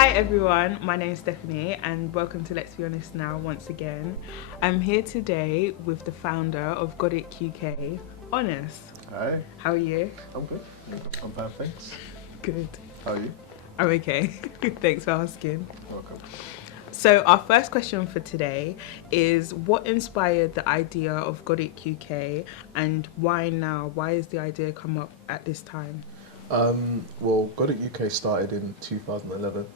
Hi everyone, my name is Stephanie and welcome to Let's Be Honest Now once again. I'm here today with the founder of Godhic UK, Honest. Hi. How are you? I'm good. I'm fine, thanks. Good. How are you? I'm okay. Thanks for asking. Welcome. So our first question for today is, what inspired the idea of Godhic UK and why now? Why has the idea come up at this time? Well, Godhic UK started in 2011.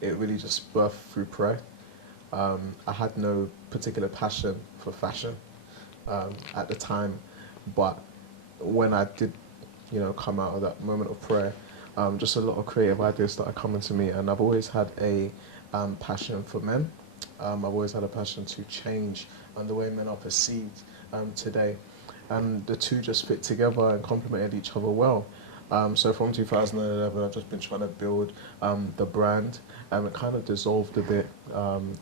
It really just birthed through prayer. I had no particular passion for fashion at the time, but when I did, come out of that moment of prayer, just a lot of creative ideas started coming to me, and I've always had a passion for men. I've always had a passion to change the way men are perceived today, and the two just fit together and complemented each other well. So from 2011, I've just been trying to build the brand, and it kind of dissolved a bit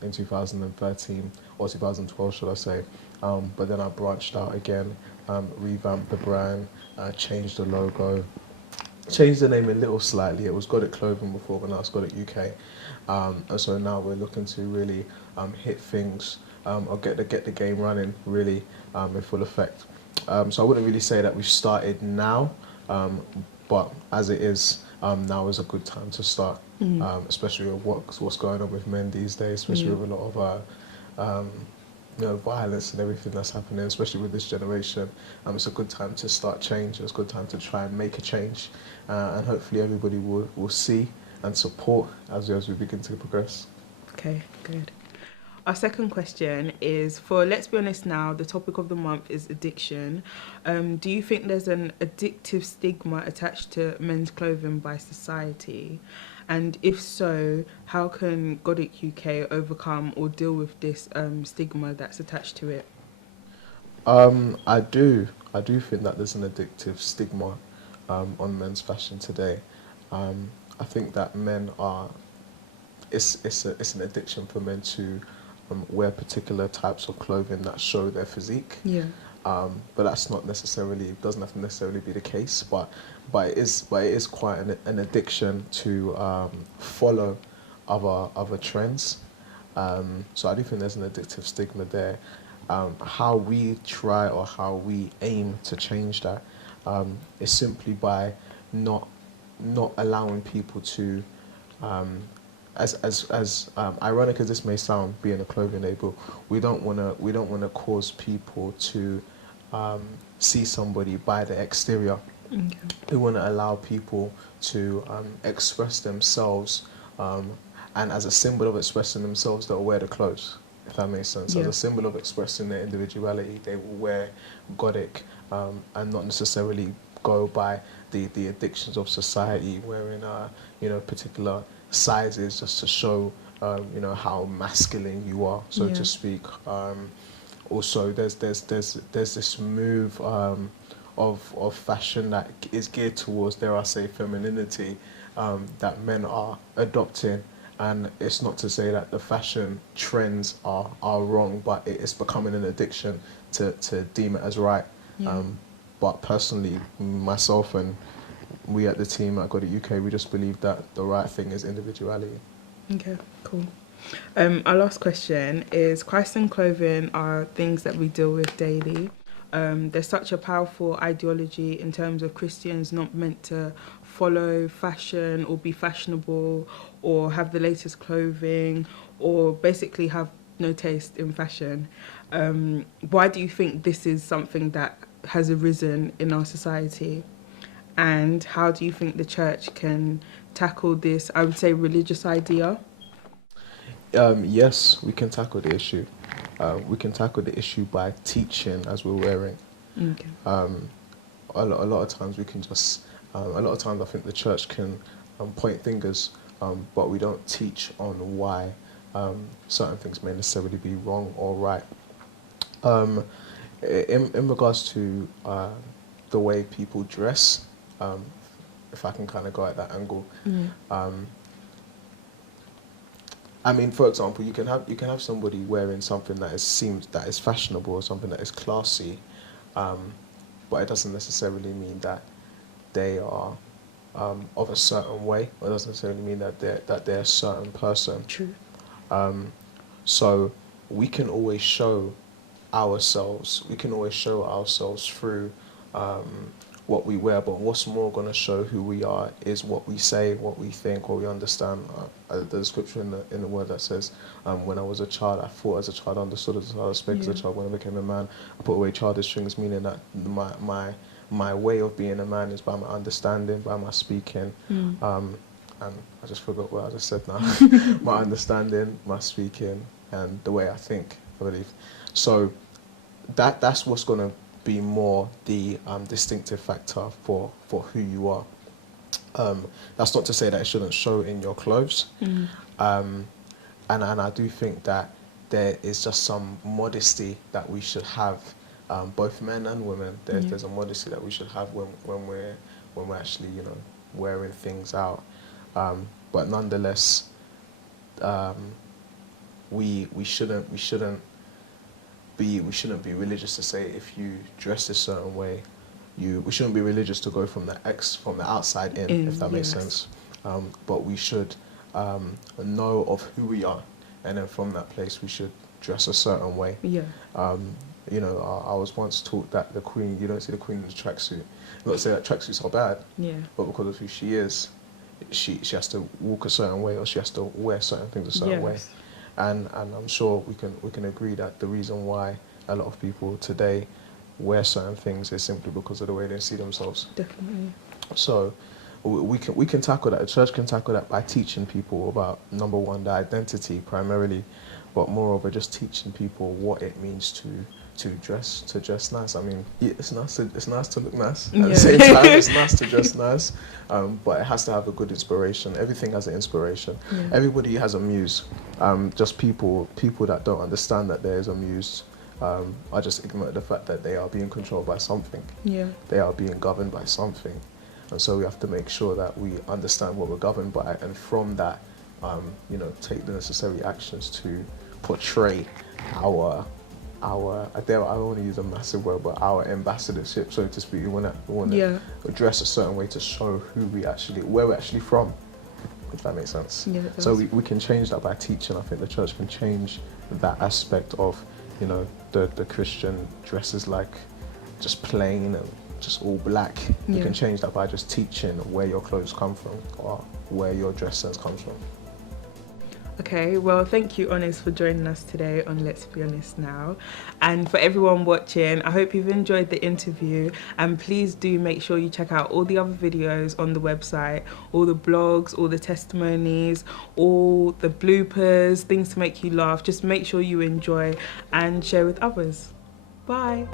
in 2013 or 2012, should I say. But then I branched out again, revamped the brand, changed the logo, changed the name a little slightly. It was Godhic Clothing before, but now it's Godhic UK. And so now we're looking to really hit things or get the game running really in full effect. So I wouldn't really say that we've started now, but as it is, now is a good time to start, especially with what's going on with men these days, especially with a lot of violence and everything that's happening, especially with this generation. It's a good time to start change. It's a good time to try and make a change, and hopefully everybody will see and support as we begin to progress. Okay, good. Our second question is, for Let's Be Honest Now, the topic of the month is addiction. Do you think there's an addictive stigma attached to men's clothing by society? And if so, how can Godhic UK overcome or deal with this stigma that's attached to it? I do think that there's an addictive stigma on men's fashion today. I think that men are, it's an addiction for men to wear particular types of clothing that show their physique. Yeah. But that's not necessarily, doesn't have to necessarily be the case. But it is quite an addiction to follow other trends. So I do think there's an addictive stigma there. How we try or how we aim to change that is simply by not allowing people to, as ironic as this may sound, being a clothing label, we don't wanna cause people to see somebody by the exterior. Okay. We want to allow people to express themselves, and as a symbol of expressing themselves, they'll wear the clothes, if that makes sense. Yeah. As a symbol of expressing their individuality, they will wear Godhic, and not necessarily go by the addictions of society, wearing particular sizes just to show how masculine you are, so to speak. Also, there's this move of fashion that is geared towards, dare I say, femininity, that men are adopting. And it's not to say that the fashion trends are wrong, but it's becoming an addiction to deem it as right. But personally, myself and we at the team at Godhic UK, we just believe that the right thing is individuality. Okay, cool. Our last question is, Christ and clothing are things that we deal with daily. There's such a powerful ideology in terms of Christians not meant to follow fashion or be fashionable or have the latest clothing or basically have no taste in fashion. Why do you think this is something that has arisen in our society? And how do you think the church can tackle this, I would say, religious idea? Yes, we can tackle the issue. We can tackle the issue by teaching as we're wearing. Okay. A lot of times we can just, a lot of times I think the church can point fingers, but we don't teach on why certain things may necessarily be wrong or right. In regards to the way people dress, if I can kind of go at that angle, I mean, for example, you can have somebody wearing something that is fashionable or something that is classy, but it doesn't necessarily mean that they are of a certain way. It doesn't necessarily mean that they're a certain person. True. So we can always show ourselves. We can always show ourselves through what we wear. But what's more going to show who we are is what we say, what we think, what we understand. There's a scripture in the word that says, "When I was a child, I thought as a child, understood as a child, spake as a child. When I became a man, I put away childish things." Meaning that my way of being a man is by my understanding, by my speaking. And I just forgot what I just said now. My understanding, my speaking, and the way I think, I believe. So that's what's going to be more the distinctive factor for who you are. That's not to say that it shouldn't show in your clothes. And I do think that there is just some modesty that we should have, both men and women. There's a modesty that we should have when we're actually, you know, wearing things out. But nonetheless, we shouldn't be religious to say if you dress a certain way, we shouldn't be religious to go from the outside in, if that makes sense. But we should know of who we are, and then from that place we should dress a certain way. You know, I was once taught that the queen, you don't see the queen in a tracksuit. Not to say that tracksuits are bad, but because of who she is, she has to walk a certain way, or she has to wear certain things a certain way. And I'm sure we can agree that the reason why a lot of people today wear certain things is simply because of the way they see themselves. Definitely. So we can tackle that. The church can tackle that by teaching people about, number one, the identity primarily, but moreover just teaching people what it means to dress nice. I mean, it's nice to look nice. At the same time, it's nice to dress nice, but it has to have a good inspiration. Everything has an inspiration. Everybody has a muse. Just people that don't understand that there is a muse are just ignorant of the fact that they are being controlled by something. They are being governed by something, and so we have to make sure that we understand what we're governed by, and from that, you know, take the necessary actions to portray our I don't want to use a massive word, but our ambassadorship, so to speak. We want to dress a certain way to show where we're actually from, if that makes sense. So we can change that by teaching. I think the church can change that aspect of, you know, the Christian dresses like just plain and just all black. You can change that by just teaching where your clothes come from, or where your dress sense comes from. Okay, well, thank you, Honest, for joining us today on Let's Be Honest Now. And for everyone watching, I hope you've enjoyed the interview, and please do make sure you check out all the other videos on the website, all the blogs, all the testimonies, all the bloopers, things to make you laugh. Just make sure you enjoy and share with others. Bye.